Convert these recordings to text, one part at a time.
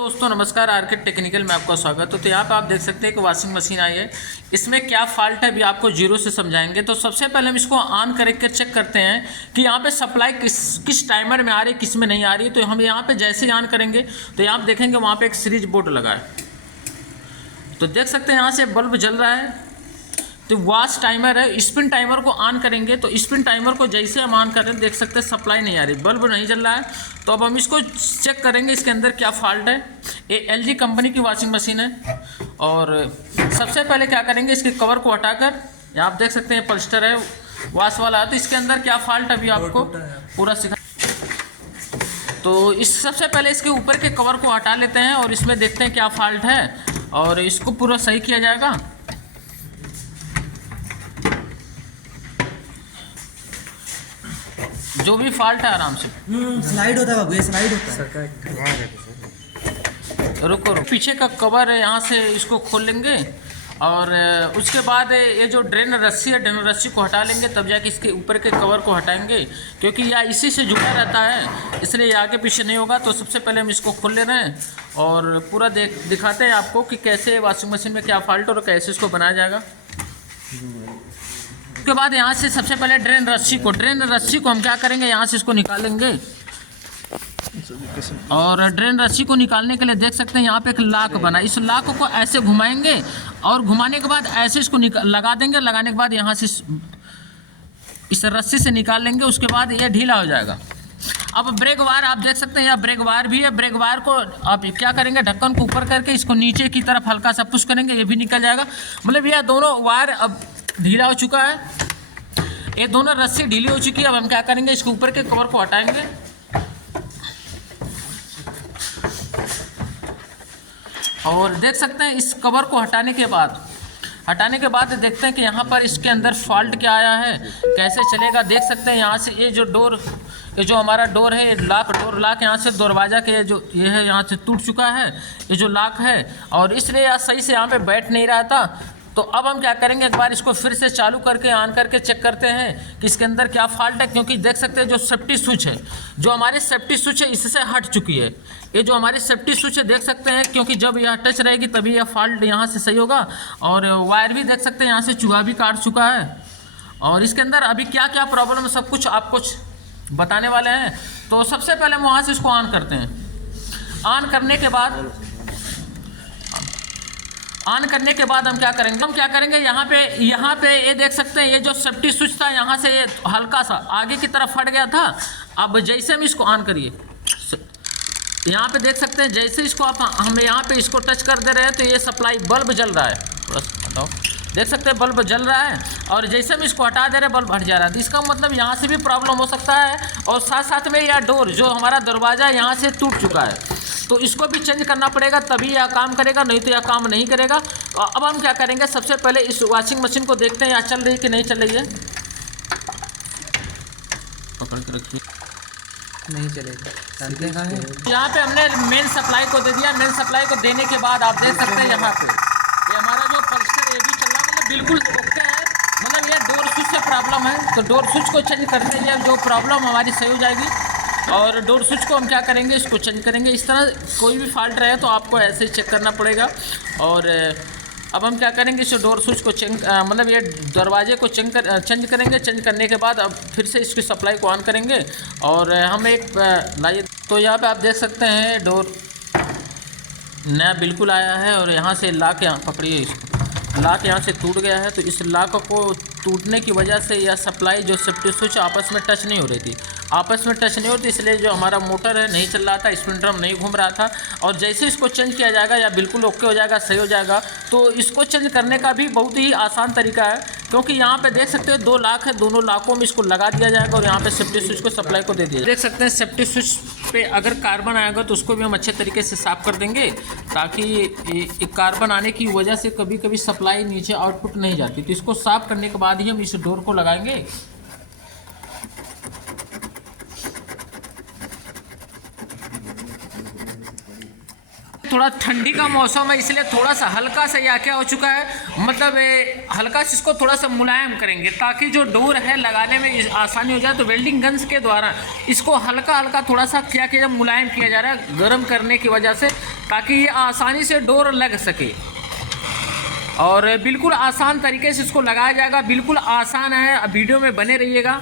दोस्तों नमस्कार, आर्किट टेक्निकल में आपका स्वागत है। तो यहाँ पे आप देख सकते हैं कि वॉशिंग मशीन आई है। इसमें क्या फॉल्ट है अभी आपको जीरो से समझाएंगे। तो सबसे पहले हम इसको ऑन करके चेक करते हैं कि यहाँ पे सप्लाई किस टाइमर में आ रही है, किस में नहीं आ रही है। तो हम यहाँ पे जैसे ही ऑन करेंगे तो यहाँ आप देखेंगे वहाँ पे एक सीरीज बोर्ड लगा है। तो देख सकते हैं यहाँ से बल्ब जल रहा है। तो वॉश टाइमर है। स्पिन टाइमर को ऑन करेंगे तो स्पिन टाइमर को जैसे हम ऑन कर रहे हैं देख सकते हैं सप्लाई नहीं आ रही, बल्ब नहीं जल रहा है। तो अब हम इसको चेक करेंगे इसके अंदर क्या फॉल्ट है। ये LG कंपनी की वॉशिंग मशीन है। और सबसे पहले क्या करेंगे, इसके कवर को हटाकर आप देख सकते हैं पल्स्टर है वॉश वाला है। तो इसके अंदर क्या फॉल्ट अभी आपको पूरा सिखा। तो इस सबसे पहले इसके ऊपर के कवर को हटा लेते हैं और इसमें देखते हैं क्या फॉल्ट है और इसको पूरा सही किया जाएगा। जो भी फॉल्ट है आराम से स्लाइड होता है बाबू, ये स्लाइड होता है। रुको पीछे का कवर है, यहाँ से इसको खोल लेंगे और उसके बाद ये जो ड्रेन रस्सी है, ड्रेन रस्सी को हटा लेंगे, तब जाके इसके ऊपर के कवर को हटाएंगे क्योंकि यह इसी से जुड़ा रहता है, इसलिए ये आगे पीछे नहीं होगा। तो सबसे पहले हम इसको खोल ले रहे हैं और पूरा दिखाते हैं आपको कि कैसे वॉशिंग मशीन में क्या फॉल्ट और कैसे इसको बनाया जाएगा। उसके बाद यहाँ से सबसे पहले ड्रेन रस्सी को हम क्या करेंगे, यहाँ से इसको निकालेंगे और ड्रेन रस्सी को निकालने के लिए देख सकते हैं यहाँ पे एक लाक बना। इस लाक को ऐसे घुमाएंगे और घुमाने के बाद ऐसे इसको लगा देंगे। लगाने के बाद यहाँ से इस रस्सी से निकाल लेंगे। उसके बाद ये ढीला हो जाएगा। अब ब्रेक वायर आप देख सकते हैं, यहाँ ब्रेक वायर भी है। ब्रेक वायर को आप क्या करेंगे, ढक्कन को ऊपर करके इसको नीचे की तरफ हल्का सा पुश करेंगे, ये भी निकल जाएगा। मतलब यह दोनों वायर अब ढीला हो चुका है, ये दोनों रस्सी ढीली हो चुकी है। अब हम क्या करेंगे, इसके ऊपर के कवर को हटाएंगे और देख सकते हैं इस कवर को हटाने के बाद देखते हैं कि यहाँ पर इसके अंदर फॉल्ट क्या आया है, कैसे चलेगा। देख सकते हैं यहाँ से ये जो हमारा डोर है, डोर लॉक यहाँ से दरवाजा के ये है यहाँ से टूट चुका है, ये जो लॉक है, और इसलिए यार सही से यहाँ पे बैठ नहीं रहा था। तो अब हम क्या करेंगे, एक बार इसको फिर से चालू करके ऑन करके चेक करते हैं कि इसके अंदर क्या फॉल्ट है। क्योंकि देख सकते हैं जो सेफ्टी स्विच है, जो हमारी सेफ्टी स्विच है इससे हट चुकी है। ये जो हमारी सेफ्टी स्विच है देख सकते हैं, क्योंकि जब यह टच रहेगी तभी यह फॉल्ट यहाँ से सही होगा। और वायर भी देख सकते हैं यहाँ से चूहा भी काट चुका है। और इसके अंदर अभी क्या क्या प्रॉब्लम है सब कुछ आपको बताने वाले हैं। तो सबसे पहले हम वहाँ से इसको ऑन करते हैं। ऑन करने के बाद हम क्या करेंगे, यहाँ पे ये देख सकते हैं ये जो सेफ्टी स्विच था यहाँ से ये हल्का सा आगे की तरफ हट गया था। अब जैसे हम इसको ऑन करिए, यहाँ पे देख सकते हैं जैसे इसको हम यहाँ पे इसको टच कर दे रहे हैं तो ये सप्लाई बल्ब जल रहा है। थोड़ा सा बताओ, देख सकते हैं बल्ब जल रहा है और जैसे हम इसको हटा दे रहे हैं बल्ब हट जा रहा है। तो इसका मतलब यहाँ से भी प्रॉब्लम हो सकता है। और साथ में यह डोर जो हमारा दरवाज़ा यहाँ से टूट चुका है, तो इसको भी चेंज करना पड़ेगा तभी यह काम करेगा, नहीं तो यह काम नहीं करेगा। अब हम क्या करेंगे, सबसे पहले इस वॉशिंग मशीन को देखते हैं यहाँ चल रही है कि नहीं चल रही है। पकड़ के रखिए, नहीं चलेगा। यहाँ पे हमने मेन सप्लाई को दे दिया। मेन सप्लाई को देने के बाद आप देख सकते हैं यहाँ पे ये हमारा जो पल्स्टर ये भी चल रहा है, मतलब बिल्कुल ओके है। मतलब ये डोर स्विच से प्रॉब्लम है, तो डोर स्विच को चेंज करते हैं, जो प्रॉब्लम हमारी सही हो जाएगी। और डोर स्विच को हम क्या करेंगे, इसको चेंज करेंगे। इस तरह कोई भी फॉल्ट रहे तो आपको ऐसे ही चेक करना पड़ेगा। और अब हम क्या करेंगे, इस डोर स्विच को मतलब ये दरवाजे को चेंज करेंगे। चेंज करने के बाद अब फिर से इसकी सप्लाई को ऑन करेंगे और हम एक लाइए। तो यहाँ पे आप देख सकते हैं डोर नया बिल्कुल आया है और यहाँ से लॉक, यहाँ पकड़िए इसको, लॉक यहाँ से टूट गया है। तो इस लॉक को टूटने की वजह से यह सप्लाई जो सेफ्टी स्विच आपस में टच नहीं हो रही थी, इसलिए जो हमारा मोटर है नहीं चल रहा था, स्पिन ड्रम नहीं घूम रहा था। और जैसे इसको चेंज किया जाएगा या बिल्कुल ओके हो जाएगा, सही हो जाएगा। तो इसको चेंज करने का भी बहुत ही आसान तरीका है, क्योंकि यहाँ पे देख सकते हैं 2 लाख है, दोनों लाखों में इसको लगा दिया जाएगा और यहाँ पे सेफ्टी स्विच को सप्लाई को दे दिया। देख सकते हैं सेफ्टी स्विच पे अगर कार्बन आएगा तो उसको भी हम अच्छे तरीके से साफ़ कर देंगे, ताकि कार्बन आने की वजह से कभी कभी सप्लाई नीचे आउटपुट नहीं जाती। तो इसको साफ़ करने के बाद ही हम इस डोर को लगाएंगे। थोड़ा ठंडी का मौसम है इसलिए थोड़ा सा हल्का सा या क्या हो चुका है, मतलब हल्का सा इसको थोड़ा सा मुलायम करेंगे ताकि जो डोर है लगाने में आसानी हो जाए। तो वेल्डिंग गन्स के द्वारा इसको हल्का हल्का थोड़ा सा क्या मुलायम किया जा रहा है गर्म करने की वजह से, ताकि ये आसानी से डोर लग सके। और बिल्कुल आसान तरीके से इसको लगाया जाएगा, बिल्कुल आसान है, वीडियो में बने रहिएगा।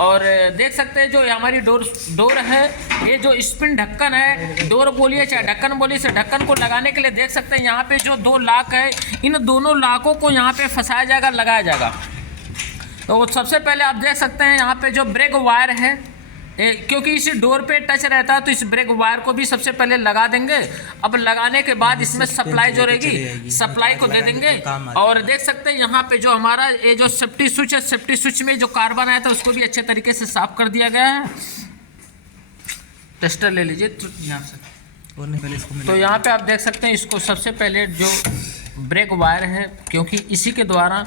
और देख सकते हैं जो हमारी डोर है, ये जो स्पिन ढक्कन है, डोर बोलिए चाहे ढक्कन बोलिए, इसे ढक्कन को लगाने के लिए देख सकते हैं यहाँ पे जो 2 लाक है, इन दोनों लाकों को यहाँ पे फंसाया जाएगा, लगाया जाएगा। तो सबसे पहले आप देख सकते हैं यहाँ पे जो ब्रेक वायर है, क्योंकि इस डोर पे टच रहता है तो इस ब्रेक वायर को भी सबसे पहले लगा देंगे। अब लगाने के बाद इसमें सप्लाई जो रहेगी, सप्लाई को दे देंगे। और देख सकते हैं यहाँ पे जो हमारा ये जो सेफ्टी स्विच है, सेफ्टी स्विच में जो कार्बन आया था उसको भी अच्छे तरीके से साफ कर दिया गया है। टेस्टर ले लीजिए यहाँ से। तो यहाँ पे आप देख सकते हैं इसको सबसे पहले जो ब्रेक वायर है, क्योंकि इसी के द्वारा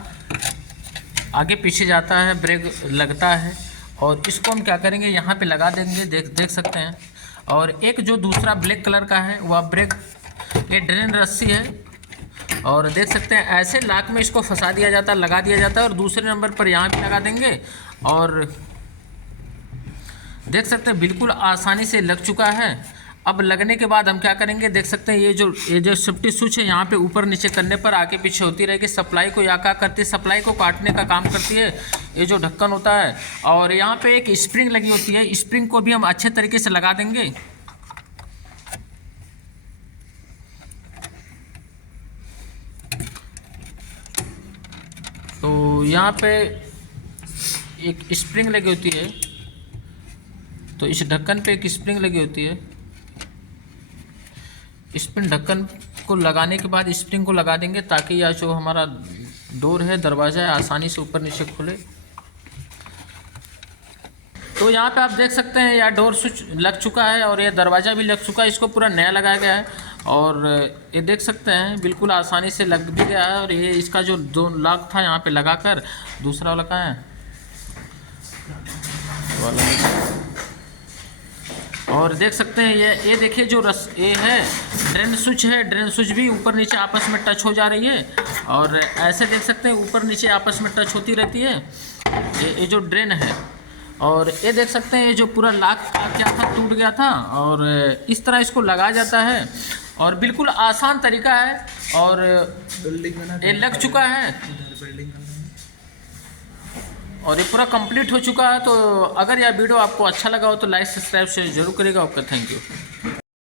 आगे पीछे जाता है, ब्रेक लगता है, और इसको हम क्या करेंगे यहाँ पे लगा देंगे, देख सकते हैं। और एक जो दूसरा ब्लैक कलर का है वह ब्रेक, ये ड्रेन रस्सी है, और देख सकते हैं ऐसे लाक में इसको फंसा दिया जाता है, लगा दिया जाता है। और दूसरे नंबर पर यहाँ पे लगा देंगे, और देख सकते हैं बिल्कुल आसानी से लग चुका है। अब लगने के बाद हम क्या करेंगे, देख सकते हैं ये जो सेफ्टी स्विच है यहाँ पे ऊपर नीचे करने पर आगे पीछे होती रहेगी। सप्लाई को या क्या करती है, सप्लाई को काटने का काम करती है ये जो ढक्कन होता है। और यहाँ पे एक स्प्रिंग लगी होती है, स्प्रिंग को भी हम अच्छे तरीके से लगा देंगे। तो यहाँ पे एक स्प्रिंग लगी होती है, तो इस ढक्कन पे एक स्प्रिंग लगी होती है। स्प्रिंग ढक्कन को लगाने के बाद स्प्रिंग को लगा देंगे ताकि यह जो हमारा डोर है, दरवाज़ा है, आसानी से ऊपर नीचे खुले। तो यहाँ पे आप देख सकते हैं यह डोर स्विच लग चुका है और यह दरवाज़ा भी लग चुका है। इसको पूरा नया लगाया गया है, और ये देख सकते हैं बिल्कुल आसानी से लग भी गया है। और ये इसका जो 2 लॉक था यहाँ पे लगाकर, दूसरा वाला कहाँ है वाला, और देख सकते हैं ये देखिए जो ये है ड्रेन स्विच है, ड्रेन स्विच भी ऊपर नीचे आपस में टच हो जा रही है। और ऐसे देख सकते हैं ऊपर नीचे आपस में टच होती रहती है ये जो ड्रेन है। और ये देख सकते हैं ये जो पूरा लॉक क्या था, टूट गया था, और इस तरह इसको लगाया जाता है। और बिल्कुल आसान तरीका है, और ये लग चुका है और ये पूरा कंप्लीट हो चुका है। तो अगर यह वीडियो आपको अच्छा लगा हो तो लाइक सब्सक्राइब शेयर जरूर करिएगा। Okay, thank you.